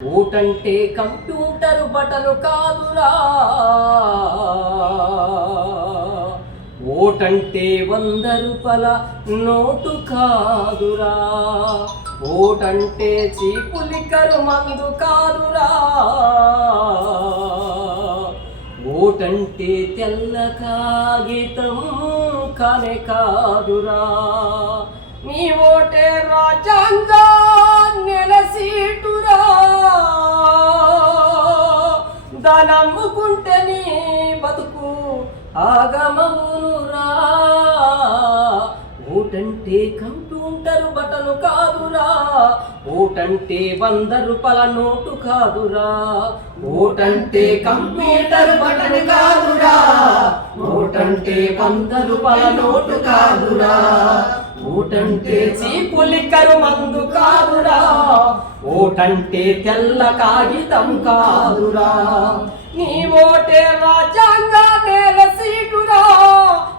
ఓటంటే computer button కాదురా, ఓటంటే 100 రూపాయల note కాదురా, ఓటంటే చీపు లిక్కరు మందు కాదురా, ఓటంటే తెల్ల కాగితం కానే కాదురా. నీ ఓటే రాజ్యాంగ నెలసీటురా, దానమ్ముకుంటే నీ బతుకు ఆగమవునురా. ఓటంటే కంప్యూటర్ బటను కాదురా, ఓటంటే 100 రూపాయల నోటు కాదురా, ఓటంటే కంప్యూటర్ బటను కాదురా, ఓటంటే 100 రూపాయల నోటు కాదురా, ఓటంటే చీపు లిక్కరు మందు కాదురా, ఓటంటే తెల్ల కాగితం కాదురా. నీ ఓటే రాజ్యాంగ నేల సీటురా,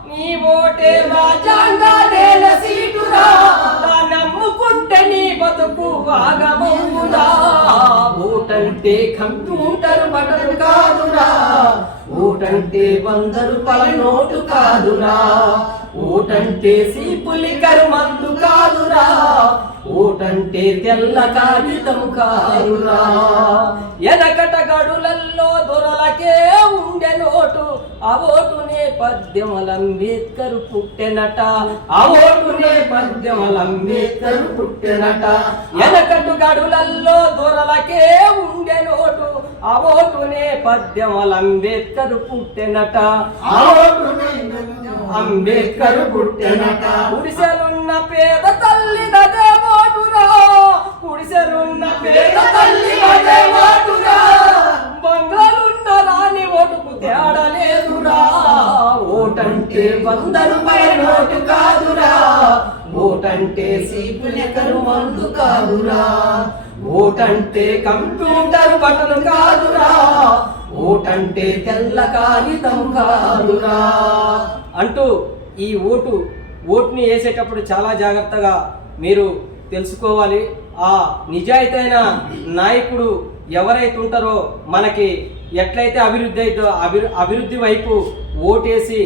నీ ఓటే రాజ్యాంగ నేల సీటురా, నమ్ముకుంటే నీ బతుకు ఆగమవురా. ఓటంటే కంప్యూటర్ బటన్ కాదురా, ఓటంటే 100 రూపాయల నోటు కాదురా, ఓటంటే చీపు లిక్కరు మందు కాదురా, ఓటంటే తెల్ల కాగితం కాదురా. ఎనకట గడులల్లో దొరలకే ఉండే నోటు, ఆ ఓటు నేపథ్యముల అంబేద్కర్ పుట్టెనట, ఆ ఓటు నేపథ్యముల అంబేద్కర్ పుట్టెనట. ఎనకటు గడులల్లో దొరలకే ఉండే నోటు, ఆ ఓటు నేపథ్యముల అంబేద్కర్ పుట్టెనట, ఆ ఓటు అంబేద్కర్ పుట్టెనట. గుడిసెలున్న పేద తల్లి దదే ఓటురా, గుడిసెలున్న పేద తల్లి దదే ఓటురా, బంగారున్న రాని ఓటుకు తేడా లేదురా. ఓటంటే 100 రూపాయల నోటు కాదురా, ఓటంటే చీపు లిక్కరు మందు కాదురా, ఓటంటే కంప్యూటర్ బటన్ కాదురా, ఓటంటే తెల్ల కాగితం కాదురా అంటూ ఈ ఓటుని వేసేటప్పుడు చాలా జాగ్రత్తగా మీరు తెలుసుకోవాలి. ఆ నిజాయితీ నాయకుడు ఎవరైతే ఉంటారో మనకి ఎట్లయితే అభివృద్ధి వైపు ఓటేసి